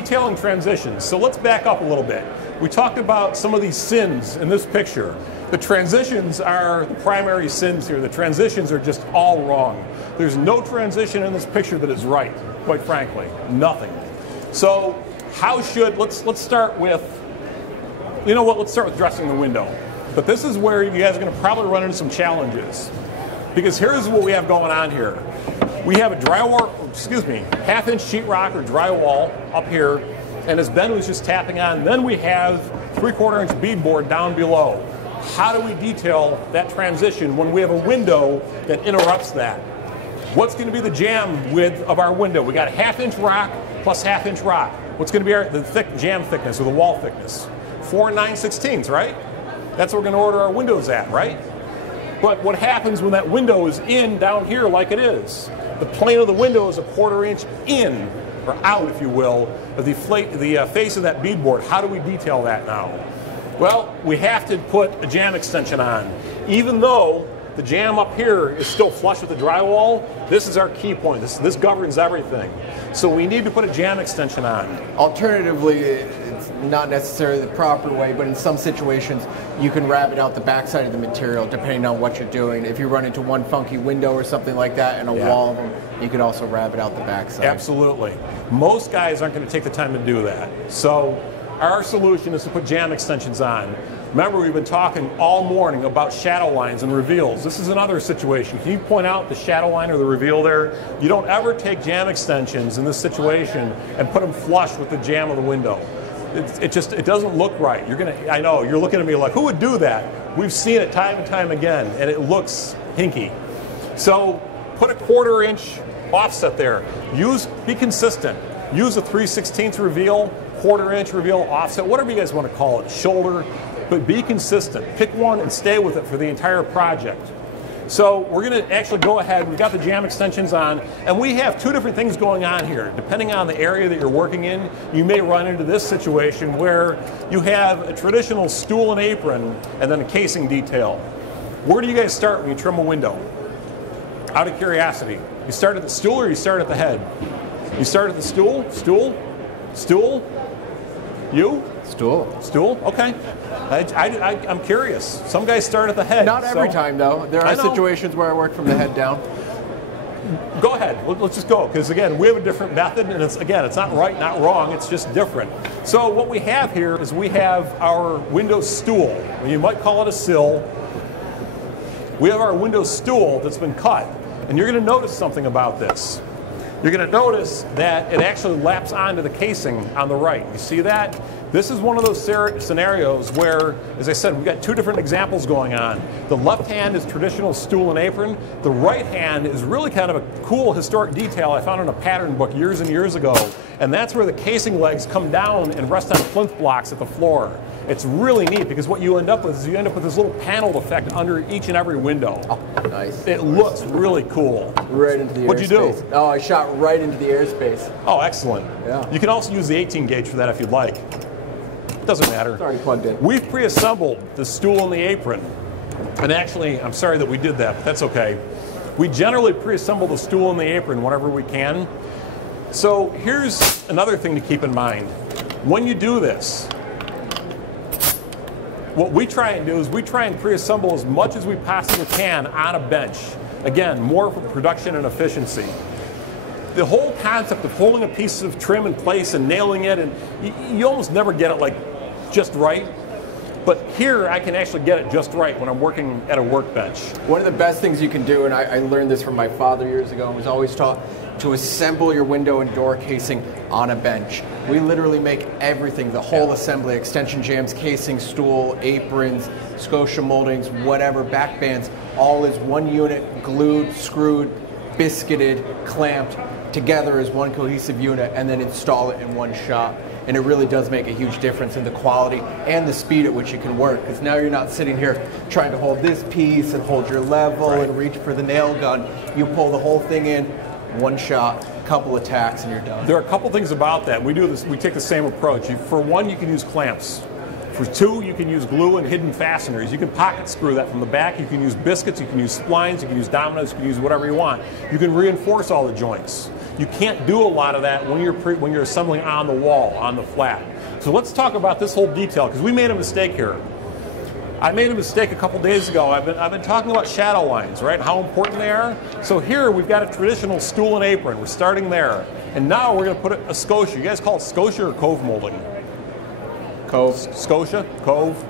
detailing transitions. So let's back up a little bit. We talked about some of these sins in this picture. The transitions are the primary sins here. The transitions are just all wrong. There's no transition in this picture that is right, quite frankly. Nothing. So how should, let's start with, you know what, let's start with dressing the window. But this is where you guys are going to probably run into some challenges. Because here's what we have going on here. We have a half-inch sheetrock or drywall up here, and as Ben was just tapping on, then we have 3/4 inch beadboard down below. How do we detail that transition when we have a window that interrupts that? What's going to be the jamb width of our window? We got 1/2 inch rock plus 1/2 inch rock. What's going to be the jamb thickness or the wall thickness? 4 9/16, right? That's what we're going to order our windows at, right? But what happens when that window is in down here like it is? The plane of the window is 1/4 inch in, or out, if you will, of the face of that beadboard. How do we detail that now? Well, we have to put a jamb extension on. Even though the jamb up here is still flush with the drywall, this is our key point. This governs everything. So we need to put a jamb extension on. Alternatively, it's not necessarily the proper way, but in some situations, you can rabbet out the backside of the material depending on what you're doing. If you run into one funky window or something like that and a wall of them, you could also rabbet out the backside. Absolutely. Most guys aren't going to take the time to do that. So our solution is to put jamb extensions on. Remember, we've been talking all morning about shadow lines and reveals. This is another situation. Can you point out the shadow line or the reveal there? You don't ever take jamb extensions in this situation and put them flush with the jamb of the window. It doesn't look right. I know, you're looking at me like, who would do that? We've seen it time and time again, and it looks hinky. So put a 1/4 inch offset there. Be consistent. Use a 3/16 reveal, 1/4 inch reveal, offset, whatever you guys want to call it, shoulder. But be consistent. Pick one and stay with it for the entire project. So we're going to actually go ahead. We've got the jamb extensions on, and we have two different things going on here. Depending on the area that you're working in, you may run into this situation where you have a traditional stool and apron and then a casing detail. Where do you guys start when you trim a window? Out of curiosity. You start at the stool or you start at the head? You start at the stool? Stool? Stool? You? Stool. Stool? Okay. I'm curious. Some guys start at the head. Not every time, though. There are situations where I work from the head down. Go ahead. Let's just go. Because, again, we have a different method. And, it's not right, not wrong. It's just different. So what we have here is we have our window stool. You might call it a sill. We have our window stool that's been cut. And you're going to notice something about this. You're going to notice that it actually laps onto the casing on the right. You see that? This is one of those scenarios where, as I said, we've got two different examples going on. The left hand is traditional stool and apron. The right hand is really kind of a cool historic detail I found in a pattern book years and years ago. And that's where the casing legs come down and rest on plinth blocks at the floor. It's really neat because what you end up with is you end up with this little paneled effect under each and every window. Oh, nice. It looks really cool. Right into the airspace. What'd you do? Oh, I shot right into the airspace. Oh, excellent. Yeah. You can also use the 18 gauge for that if you'd like. Doesn't matter. It's already plugged in. We've pre-assembled the stool and the apron. And actually, I'm sorry that we did that, but that's okay. We generally pre-assemble the stool and the apron whenever we can. So here's another thing to keep in mind. When you do this, what we try and do is we try and pre-assemble as much as we possibly can on a bench. Again, more for production and efficiency. The whole concept of holding a piece of trim in place and nailing it, and you almost never get it like just right. But here I can actually get it just right when I'm working at a workbench. One of the best things you can do, and I learned this from my father years ago and was always taught, to assemble your window and door casing on a bench. We literally make everything, the whole assembly, extension jambs, casing, stool, aprons, scotia moldings, whatever, back bands, all is one unit, glued, screwed, biscuited, clamped, together as one cohesive unit, and then install it in one shop. And it really does make a huge difference in the quality and the speed at which you can work, because now you're not sitting here trying to hold this piece and hold your level and reach for the nail gun. You pull the whole thing in, one shot, couple of tacks, and you're done. There are a couple things about that. We do this. We take the same approach. For one, you can use clamps. For two, you can use glue and hidden fasteners. You can pocket screw that from the back. You can use biscuits. You can use splines. You can use dominoes. You can use whatever you want. You can reinforce all the joints. You can't do a lot of that when you're assembling on the wall, on the flat. So let's talk about this whole detail, because we made a mistake here. I made a mistake a couple days ago. I've been talking about shadow lines, right? How important they are. So here we've got a traditional stool and apron. We're starting there. And now we're going to put a scotia. You guys call it scotia or cove molding? Cove. Scotia? Cove?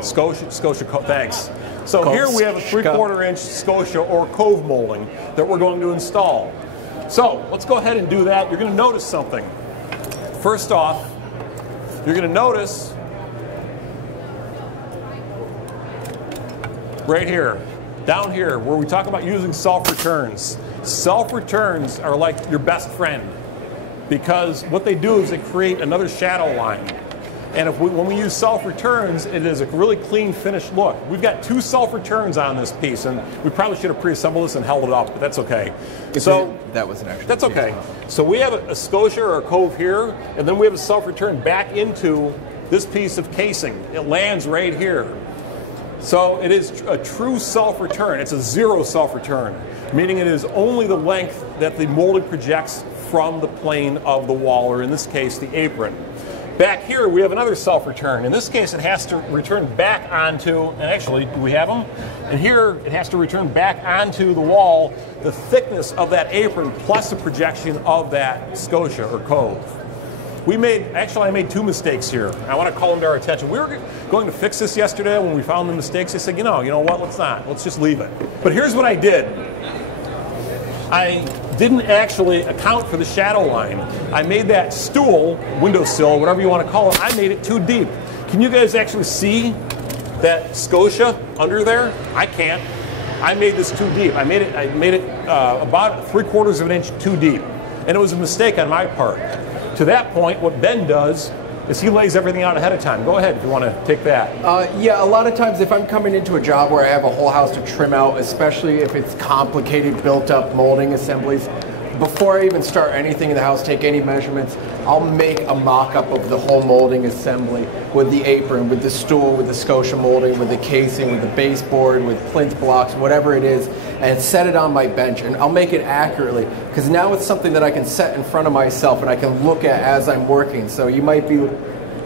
Scotia, thanks. So Cove. here we have a 3/4 inch scotia or cove molding that we're going to install. So let's go ahead and do that. You're going to notice something. First off, you're going to notice right here, down here, where we talk about using self-returns. Self-returns are like your best friend, because what they do is they create another shadow line. And when we use self-returns, it is a really clean, finished look. We've got 2 self-returns on this piece, and we probably should have pre-assembled this and held it up, but that's okay. So that was an actual. That's okay. So we have a scotia or a cove here, and then we have a self-return back into this piece of casing. It lands right here. So it is a true self-return. It's a 0 self-return, meaning it is only the length that the molding projects from the plane of the wall, or in this case, the apron. Back here, we have another self-return. In this case, it has to return back onto, and actually, do we have them? And here, it has to return back onto the wall the thickness of that apron plus the projection of that scotia or cove. I made 2 mistakes here. I want to call them to our attention. We were going to fix this yesterday when we found the mistakes. I said, you know what, let's not. Let's just leave it. But here's what I did. I didn't actually account for the shadow line. I made that stool, windowsill, whatever you want to call it, I made it too deep. Can you guys actually see that scotia under there? I can't. I made this too deep. I made it about 3/4 inch too deep. And it was a mistake on my part. To that point, what Ben does is he lays everything out ahead of time. Go ahead if you want to take that. Yeah, a lot of times if I'm coming into a job where I have a whole house to trim out, especially if it's complicated, built-up molding assemblies, before I even start anything in the house, take any measurements, I'll make a mock-up of the whole molding assembly with the apron, with the stool, with the scotia molding, with the casing, with the baseboard, with plinth blocks, whatever it is, and set it on my bench. And I'll make it accurately, because now it's something that I can set in front of myself and I can look at as I'm working. So you might be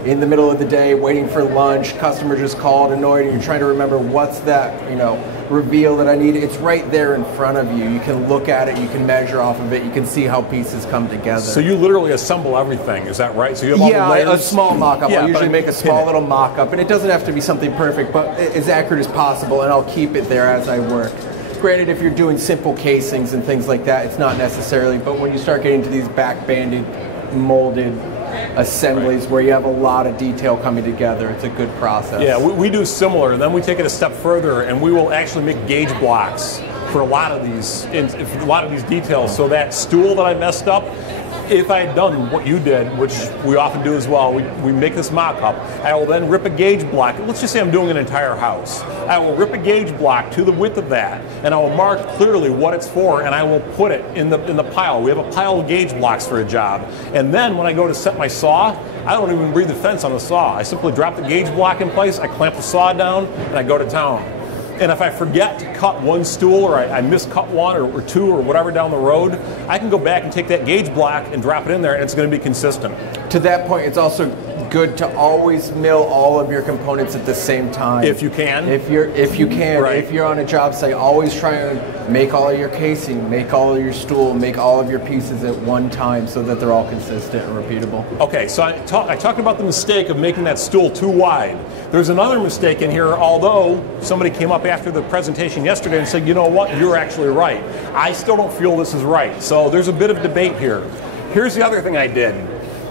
in the middle of the day waiting for lunch, customer just called, annoyed, and you're trying to remember what's that, reveal that I need. It's right there in front of you. You can look at it, you can measure off of it, you can see how pieces come together. So you literally assemble everything, is that right? So you have all the layers? A small mock-up. I usually make a small little mock-up, and it doesn't have to be something perfect, but as accurate as possible, and I'll keep it there as I work. Granted, if you're doing simple casings and things like that, it's not necessarily, but when you start getting to these back-banded, molded assemblies where you have a lot of detail coming together, it's a good process. Yeah, we do similar, and then we take it a step further, and we will actually make gauge blocks for a lot of these details. So that stool that I messed up, if I had done what you did, which we often do as well, we make this mock-up. I will then rip a gauge block. Let's just say I'm doing an entire house. I will rip a gauge block to the width of that, and I will mark clearly what it's for, and I will put it in the pile. We have a pile of gauge blocks for a job. And then when I go to set my saw, I don't even read the fence on the saw. I simply drop the gauge block in place, I clamp the saw down, and I go to town. And if I forget to cut one stool, or I miscut one or 2 or whatever down the road, I can go back and take that gauge block and drop it in there, and it's going to be consistent. To that point, it's also good to always mill all of your components at the same time. If you can. If you can. Right. If you're on a job site, always try and make all of your casing, make all of your stool, make all of your pieces at one time so that they're all consistent and repeatable. Okay, so I talked about the mistake of making that stool too wide. There's another mistake in here, although somebody came up after the presentation yesterday and said, you know what, you're actually right. I still don't feel this is right. So there's a bit of debate here. Here's the other thing I did.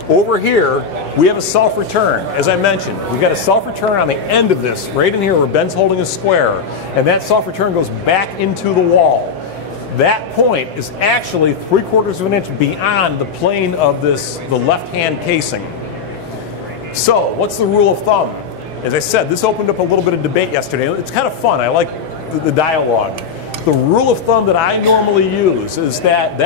Over here, we have a self-return. As I mentioned, we've got a self-return on the end of this, right in here where Ben's holding a square, and that self-return goes back into the wall. That point is actually 3/4 inch beyond the plane of the left-hand casing. So, what's the rule of thumb? As I said, this opened up a little bit of debate yesterday. It's kind of fun. I like the dialogue. The rule of thumb that I normally use is that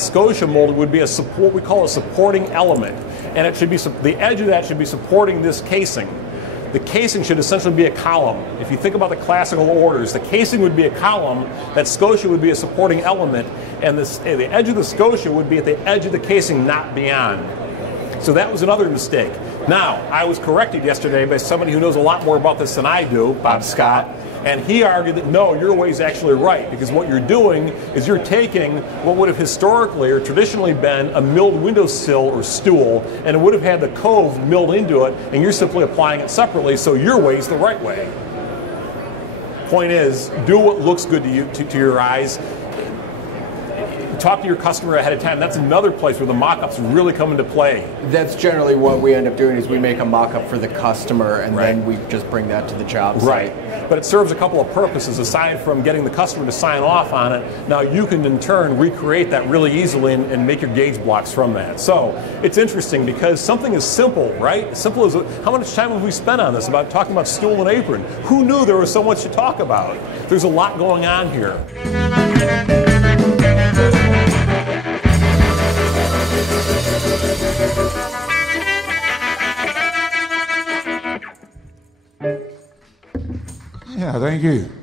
scotia molding would be what we call a supporting element, and it should be the edge of that should be supporting this casing. The casing should essentially be a column. If you think about the classical orders, the casing would be a column, that scotia would be a supporting element, and the edge of the scotia would be at the edge of the casing, not beyond. So that was another mistake. Now, I was corrected yesterday by somebody who knows a lot more about this than I do, Bob Scott, and he argued that no, your way is actually right, because what you're doing is you're taking what would have historically or traditionally been a milled windowsill or stool, and it would have had the cove milled into it, and you're simply applying it separately, so your way is the right way. Point is, do what looks good to you, to your eyes. Talk to your customer ahead of time. That's another place where the mock-ups really come into play. That's generally what we end up doing, is we make a mock-up for the customer, and then we just bring that to the job site. Right. But it serves a couple of purposes. Aside from getting the customer to sign off on it, now you can in turn recreate that really easily and make your gauge blocks from that. So it's interesting because something is simple, right? Simple as, how much time have we spent on this, about talking about stool and apron? Who knew there was so much to talk about? There's a lot going on here. Yeah, thank you.